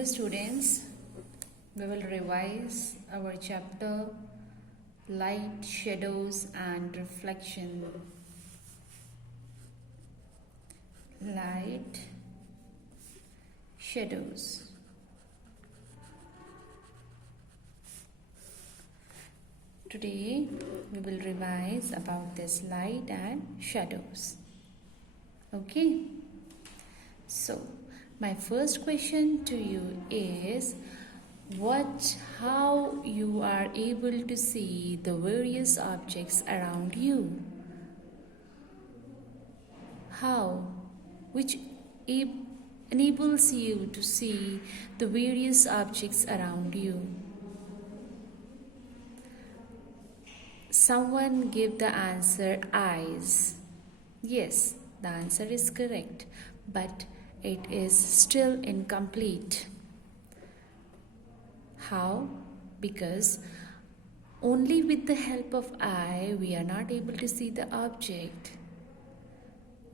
Hello students, we will revise our chapter Light, Shadows and Reflection. Light, Shadows. Today we will revise about this light and shadows. Okay, so my first question to you is how you are able to see the various objects around you? How? Which enables you to see the various objects around you? Someone give the answer eyes. Yes, the answer is correct, but it is still incomplete. How? Because only with the help of eye we are not able to see the object.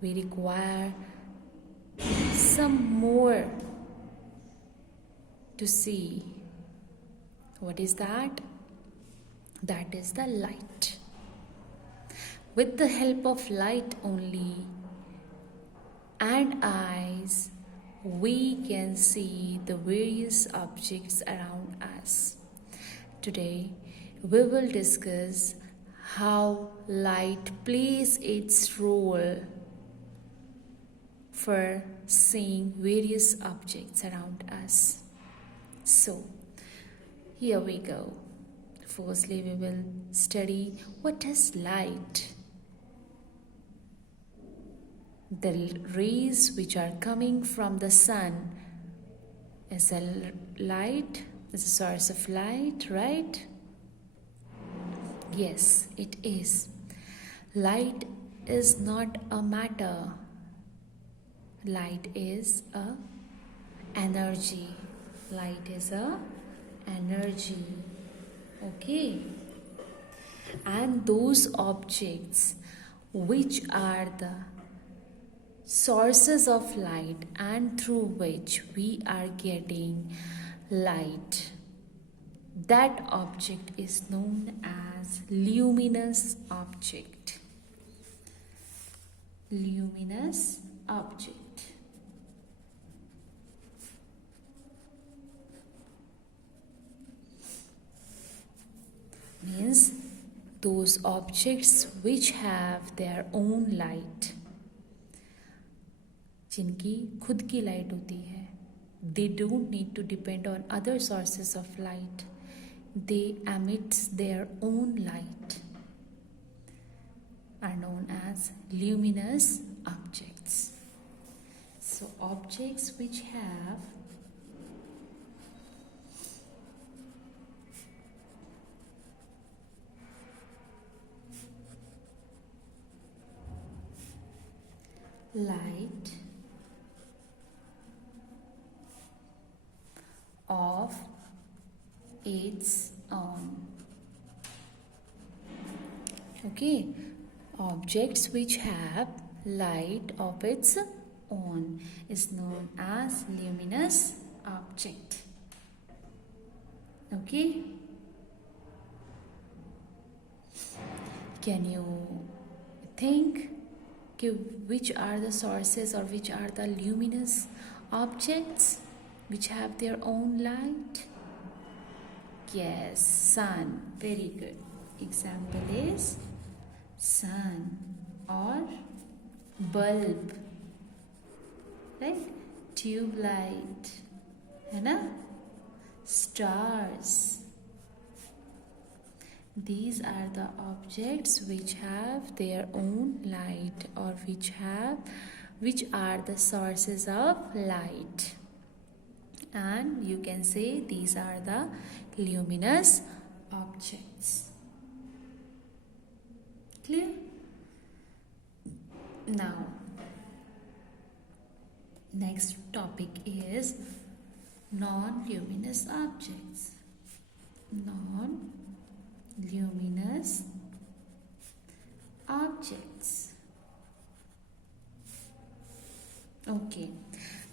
We require some more to see. What is that? That is the light. With the help of light only and eyes, we can see the various objects around us. Today, we will discuss how light plays its role for seeing various objects around us. So, here we go. Firstly, we will study what is light. The rays which are coming from the sun is a light, is a source of light, right? Yes, it is. Light is not a matter. Light is a energy. Light is a energy. Okay. And those objects which are the sources of light and through which we are getting light, that object is known as luminous object. Luminous object. Means those objects which have their own light, जिनकी खुद की light होती है. They don't need to depend on other sources of light. They emit their own light, are known as luminous objects. So objects which have light of its own. Okay, objects which have light of its own is known as luminous object. Okay, can you think which are the sources or which are the luminous objects which have their own light? Yes, sun. Very good. Example is sun or bulb, right? Tube light, है ना? Stars. These are the objects which have their own light or which are the sources of light. And you can say these are the luminous objects. Clear? Now, next topic is non-luminous objects. Non-luminous objects. Okay,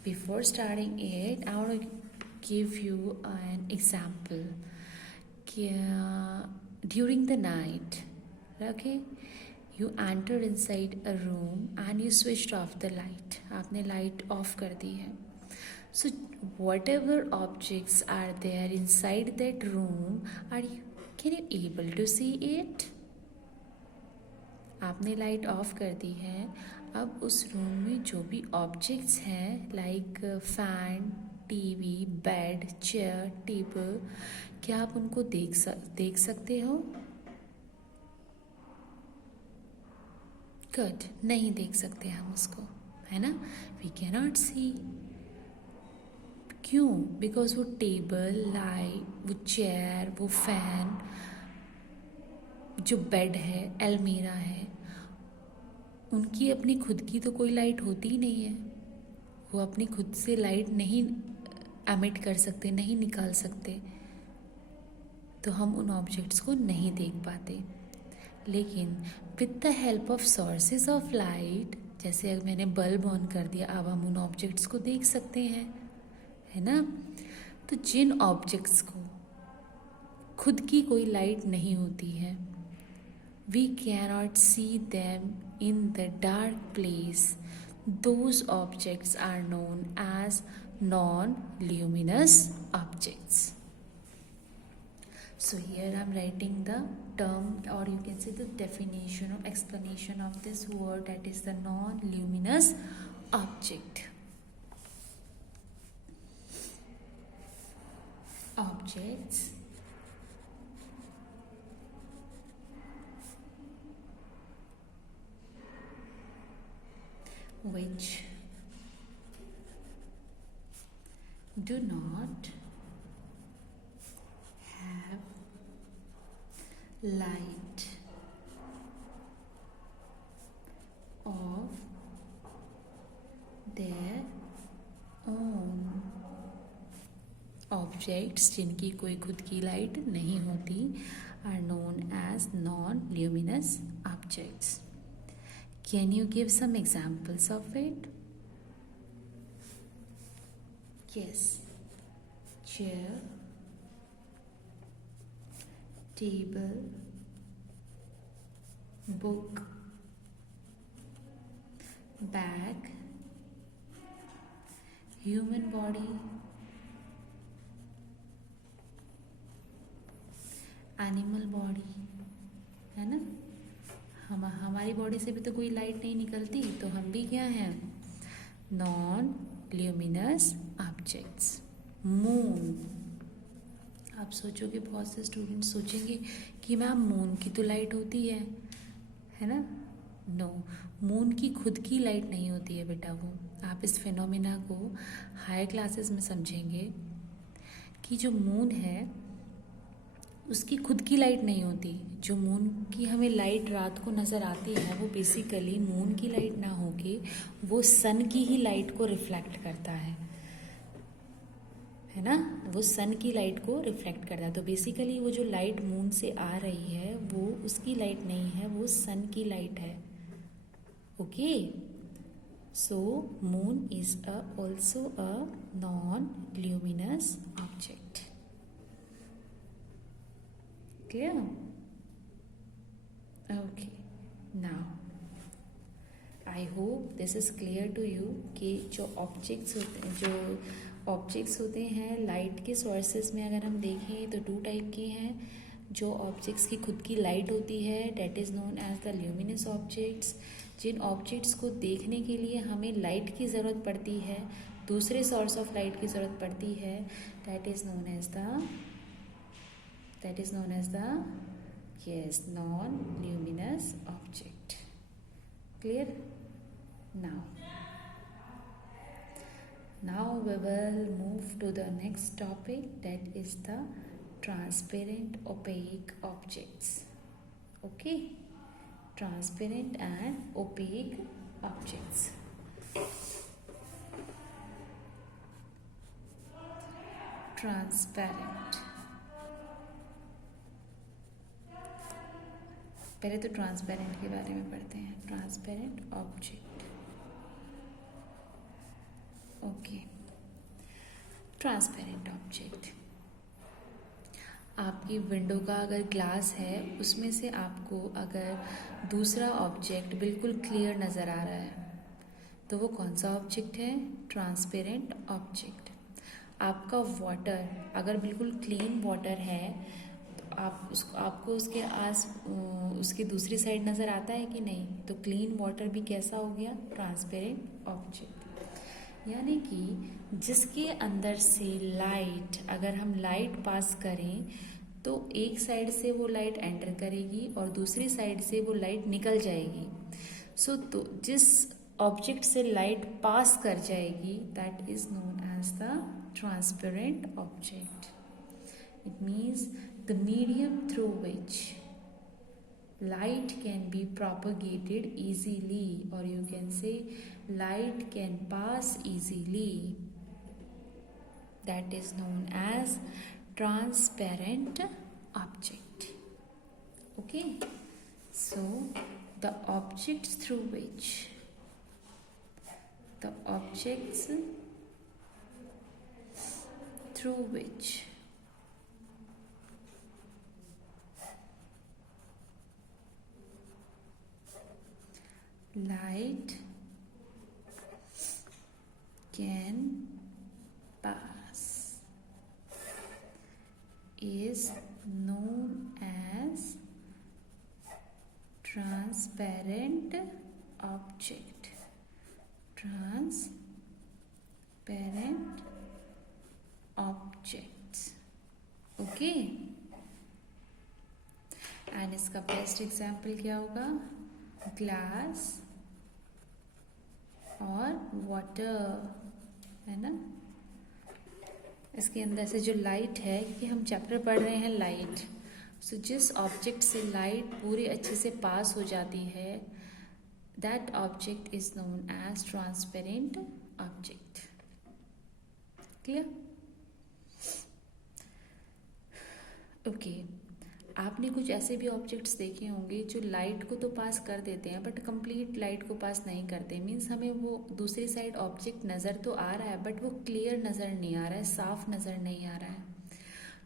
before starting it, I want to give you an example. During the night, okay, you entered inside a room and you switched off the light. आपने light off कर दी है. So whatever objects are there inside that room, can you able to see it? आपने light of कर दी है. अब उस room में जो भी ऑब्जेक्ट्स हैं like fan, TV, bed, chair, table, क्या आप उनको देख सकते हो? गुड, नहीं देख सकते हम उसको, है ना. वी कैन नॉट सी. क्यों? बिकॉज वो टेबल, लाइट, वो चेयर, वो फैन, जो बेड है, अलमीरा है, उनकी अपनी खुद की तो कोई लाइट होती ही नहीं है. वो अपनी खुद से लाइट नहीं एमिट कर सकते, नहीं निकाल सकते, तो हम उन ऑब्जेक्ट्स को नहीं देख पाते. लेकिन with the help of sources of light, जैसे अगर मैंने बल्ब ऑन कर दिया, अब हम उन ऑब्जेक्ट्स को देख सकते हैं, है ना. तो जिन ऑब्जेक्ट्स को खुद की कोई लाइट नहीं होती है, we cannot see them in the dark place. Those objects are known as non-luminous objects. So here I am writing the term, or you can say the definition or explanation of this word, that is the non-luminous object. Objects which do not have light of their own. Objects जिनकी कोई खुद की light नहीं होती are known as non luminous objects. Can you give some examples of it? Yes. Chair, table, book, bag, human body, animal body, है ना. हमारी body से भी तो कोई लाइट नहीं निकलती, तो हम भी क्या हैं? Non luminous objects. मून, आप सोचोगे, बहुत से स्टूडेंट्स सोचेंगे कि मैम मून की तो लाइट होती है ना. नो, मून की खुद की लाइट नहीं होती है बेटा. वो आप इस फिनोमिना को हायर क्लासेस में समझेंगे कि जो मून है उसकी खुद की लाइट नहीं होती. जो मून की हमें लाइट रात को नज़र आती है, वो बेसिकली मून की लाइट ना होके वो सन की ही लाइट को रिफ्लेक्ट करता है ना. वो सन की लाइट को रिफ्लेक्ट करता है. तो बेसिकली वो जो लाइट मून से आ रही है वो उसकी लाइट नहीं है, वो सन की लाइट है. Okay, so moon is also a non luminous object. Clear? Okay. Now, I hope this is clear to you कि जो ऑब्जेक्ट्स होते हैं लाइट के सोर्सेज में अगर हम देखें तो 2 टाइप के हैं. जो ऑब्जेक्ट्स की खुद की लाइट होती है that is known as the luminous objects. जिन ऑब्जेक्ट्स को देखने के लिए हमें लाइट की ज़रूरत पड़ती है, दूसरे सोर्स ऑफ लाइट की ज़रूरत पड़ती है, that is known as the non-luminous object. Clear? Now we will move to the next topic, that is the transparent opaque objects. Okay, transparent and opaque objects. Transparent, पहले तो transparent के बारे में पढ़ते हैं. Transparent object. Okay, transparent object. आपकी window का अगर ग्लास है उसमें से आपको अगर दूसरा ऑब्जेक्ट बिल्कुल क्लियर नज़र आ रहा है तो वो कौन सा ऑब्जेक्ट है? Transparent object. आपका वाटर अगर बिल्कुल क्लीन वाटर है तो आपको उसके दूसरी साइड नज़र आता है कि नहीं? तो क्लीन वाटर भी कैसा हो गया? Transparent object. यानी कि जिसके अंदर से लाइट, अगर हम लाइट पास करें तो एक साइड से वो लाइट एंटर करेगी और दूसरी साइड से वो लाइट निकल जाएगी। तो जिस ऑब्जेक्ट से लाइट पास कर जाएगी that is known as the transparent object. It means the medium through which light can be propagated easily, or you can say light can pass easily. That is known as transparent object. Okay, so the objects through which light can pass is known as transparent object. Transparent objects. Okay, and इसका best example क्या होगा? Glass और water, है ना। इसके अंदर से जो लाइट है, कि हम चैप्टर पढ़ रहे हैं लाइट, सो जिस ऑब्जेक्ट से लाइट पूरी अच्छे से पास हो जाती है that object is known as transparent object. Clear? Okay, आपने कुछ ऐसे भी ऑब्जेक्ट्स देखे होंगे जो लाइट को तो पास कर देते हैं बट कंप्लीट लाइट को पास नहीं करते। मीन्स हमें वो दूसरी साइड ऑब्जेक्ट नज़र तो आ रहा है बट वो क्लियर नज़र नहीं आ रहा है, साफ नज़र नहीं आ रहा है।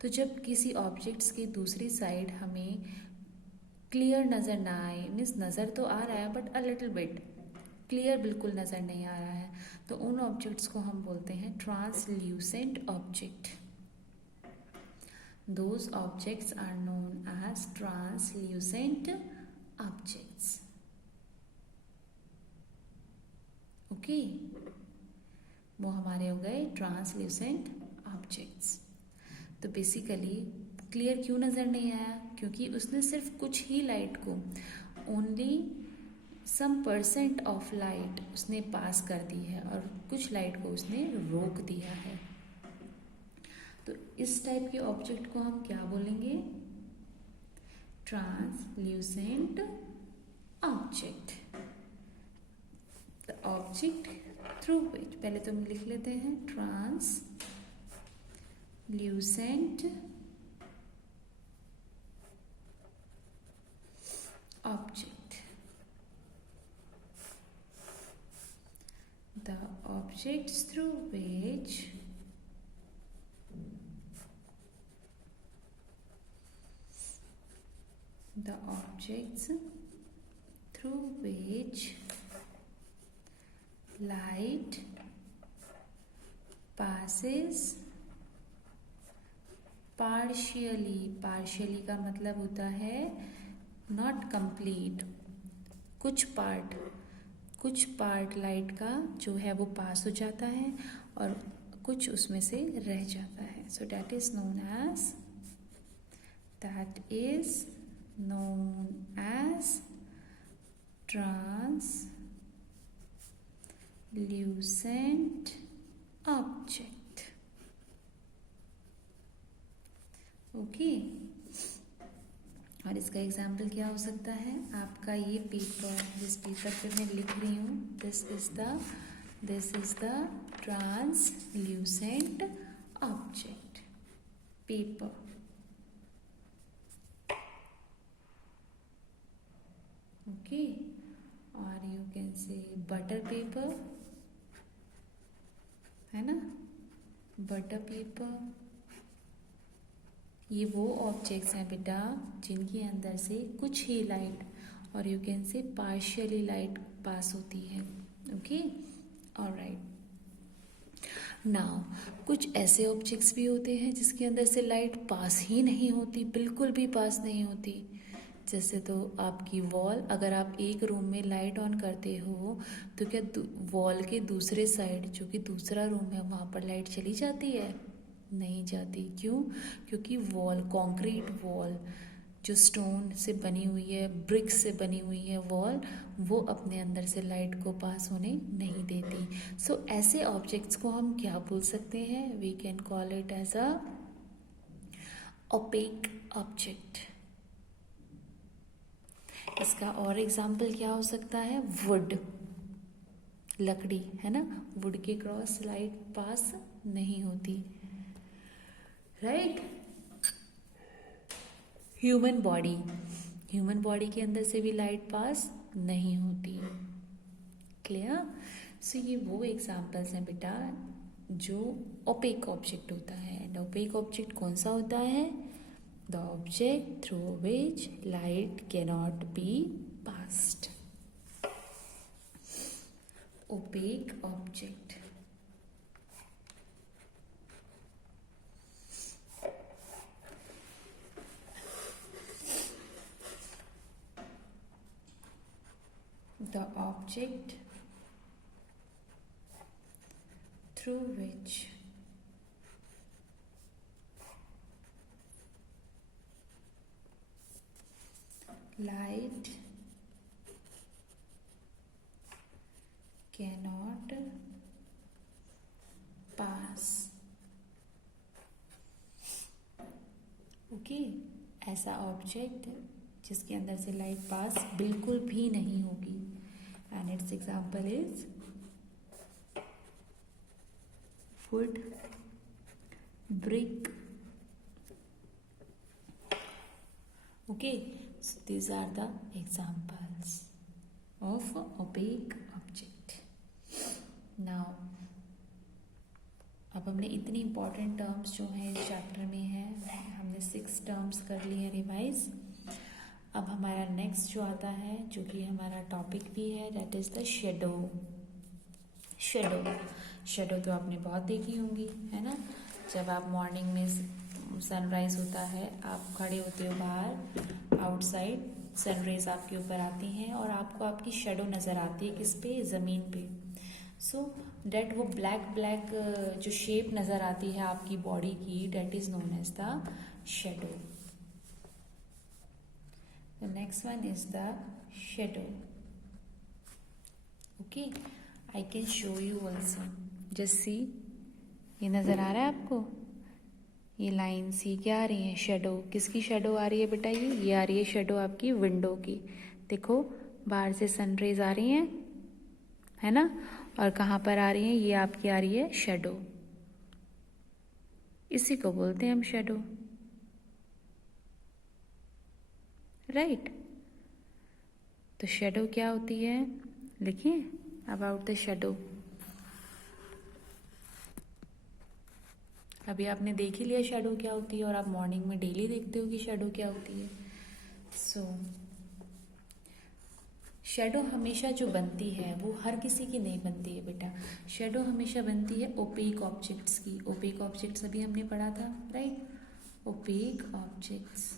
तो जब किसी ऑब्जेक्ट्स की दूसरी साइड हमें क्लियर नज़र ना आए, मीन्स नज़र तो आ रहा है but a little bit clear बिल्कुल नज़र नहीं आ रहा है, तो उन ऑब्जेक्ट्स को हम बोलते हैं translucent object. Those objects are known as translucent objects. Okay, वो हमारे हो गए ट्रांसल्यूसेंट ऑब्जेक्ट्स। तो बेसिकली क्लियर क्यों नज़र नहीं आया? क्योंकि उसने सिर्फ कुछ ही लाइट को, ओनली सम % ऑफ लाइट उसने पास कर दी है और कुछ लाइट को उसने रोक दिया है। तो इस टाइप के ऑब्जेक्ट को हम क्या बोलेंगे? Translucent object. The object through which, पहले तो हम लिख लेते हैं translucent object. The objects through which the objects through which light passes partially का मतलब होता है not complete, कुछ पार्ट लाइट का जो है वो पास हो जाता है और कुछ उसमें से रह जाता है। सो that is known as translucent object. Okay, और इसका एग्जाम्पल क्या हो सकता है? आपका ये पेपर, जिस पेपर पे मैं लिख रही हूँ, this is the translucent object, paper. Okay, और you can say butter paper, है ना। बटर पेपर, ये वो ऑब्जेक्ट्स हैं बेटा जिनके अंदर से कुछ ही लाइट और यू कैन से पार्शियली लाइट पास होती है. Okay, alright. नाउ कुछ ऐसे ऑब्जेक्ट्स भी होते हैं जिसके अंदर से लाइट पास ही नहीं होती, बिल्कुल भी पास नहीं होती. जैसे तो आपकी वॉल, अगर आप एक रूम में लाइट ऑन करते हो तो क्या वॉल के दूसरे साइड जो कि दूसरा रूम है वहाँ पर लाइट चली जाती है? नहीं जाती. क्यों? क्योंकि वॉल, कंक्रीट वॉल जो स्टोन से बनी हुई है, ब्रिक्स से बनी हुई है वॉल, वो अपने अंदर से लाइट को पास होने नहीं देती. सो ऐसे ऑब्जेक्ट्स को हम क्या बोल सकते हैं? We can call it as a opaque object. इसका और एग्जाम्पल क्या हो सकता है? वुड, लकड़ी है ना, वुड के क्रॉस लाइट पास नहीं होती, right. Human body, human body के अंदर से भी लाइट पास नहीं होती. क्लियर? सो ये वो एग्जाम्पल्स हैं बेटा जो ओपेक ऑब्जेक्ट होता है. एंड ओपेक ऑब्जेक्ट कौन सा होता है? The object through which light cannot be passed. Opaque object. The object through which light cannot pass. Okay, ऐसा ऑब्जेक्ट जिसके अंदर से लाइट पास बिल्कुल भी नहीं होगी. And it's example is would, brick. Okay, so these are the examples of opaque object. Now अब हमने इतनी इम्पॉर्टेंट टर्म्स जो हैं इस चैप्टर में है, हमने 6 टर्म्स कर लिए रिवाइज. अब हमारा नेक्स्ट जो आता है, जो कि हमारा टॉपिक भी है, that is the shadow. Shadow तो आपने बहुत देखी होंगी, है ना. जब आप मॉर्निंग में सनराइज होता है, आप खड़े होते हो बाहर आउटसाइड, सनरेज आपके ऊपर आती हैं और आपको आपकी शेडो नज़र आती है किस पे? ज़मीन पे. सो डेट वो ब्लैक जो शेप नज़र आती है आपकी बॉडी की, that is known as the shadow. The next one is the shadow. Okay, I can show you also. Just see, ये नज़र आ रहा है आपको? ये लाइन्स ये क्या आ रही हैं? शेडो. किसकी शेडो आ रही है बेटा? ये आ रही है शेडो आपकी विंडो की. देखो, बाहर से सनरेज आ रही हैं, है ना, और कहाँ पर आ रही हैं? ये आपकी आ रही है शेडो. इसी को बोलते हैं हम शेडो, राइट. तो शेडो क्या होती है? लिखिए अबाउट द शेडो. अभी आपने देख ही लिया शेडो क्या होती है, और आप मॉर्निंग में डेली देखते हो कि शेडो क्या होती है. सो शेडो हमेशा जो बनती है वो हर किसी की नहीं बनती है बेटा. शेडो हमेशा बनती है ओपेक ऑब्जेक्ट्स की. ओपेक ऑब्जेक्ट्स अभी हमने पढ़ा था, राइट. ओपेक ऑब्जेक्ट्स,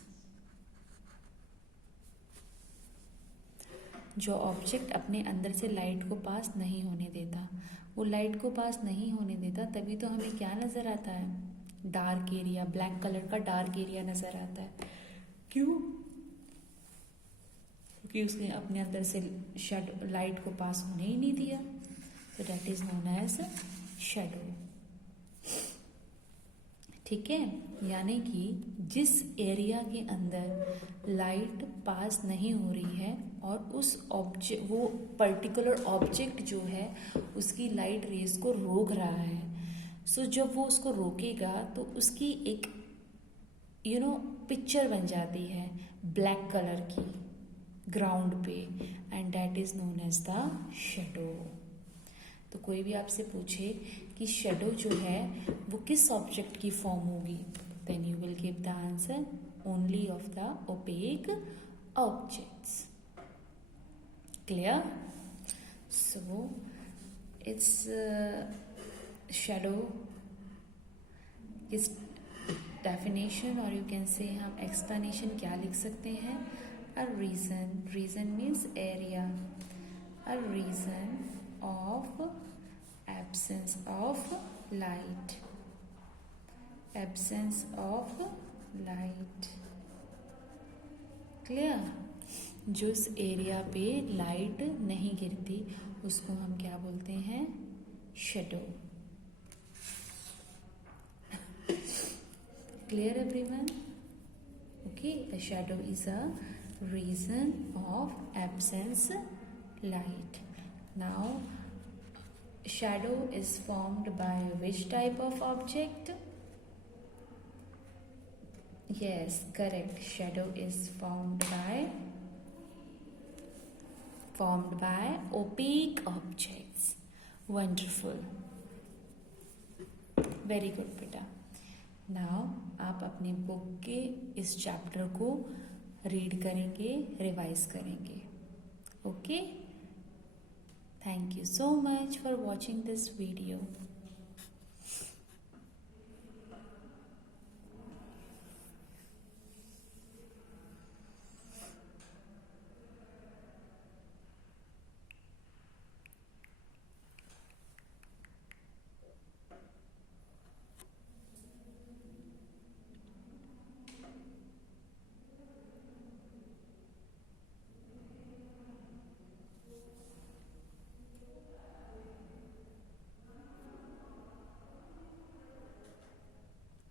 जो ऑब्जेक्ट अपने अंदर से लाइट को पास नहीं होने देता. वो लाइट को पास नहीं होने देता, तभी तो हमें क्या नज़र आता है? डार्क एरिया, ब्लैक कलर का डार्क एरिया नज़र आता है. क्यों? क्योंकि उसने अपने अंदर से लाइट को पास होने ही नहीं दिया. तो that is known as shadow. ठीक है, यानी कि जिस एरिया के अंदर लाइट पास नहीं हो रही है और उस ऑब्जेक्ट, वो पर्टिकुलर ऑब्जेक्ट जो है उसकी लाइट रेज को रोक रहा है. सो जब वो उसको रोकेगा तो उसकी एक पिक्चर बन जाती है ब्लैक कलर की ग्राउंड पे, and that is known as the shadow. तो कोई भी आपसे पूछे कि शेडो जो है वो किस ऑब्जेक्ट की फॉर्म होगी, then you will give the answer only of the opaque objects. Clear? So it's shadow इस डेफिनेशन और यू कैन से हम एक्सप्लेनेशन क्या लिख सकते हैं, a region means area, a region of absence of light, absence of light. Clear? जो इस area पे लाइट नहीं गिरती उसको हम क्या बोलते हैं, shadow. Clear everyone? Okay, the shadow is a region of absence light. Now, shadow is formed by which type of object? Yes, correct. Shadow is formed by opaque objects. Wonderful. Very good, beta. Now, आप अपनी book के इस chapter को read करेंगे, revise करेंगे. Okay? Thank you so much for watching this video.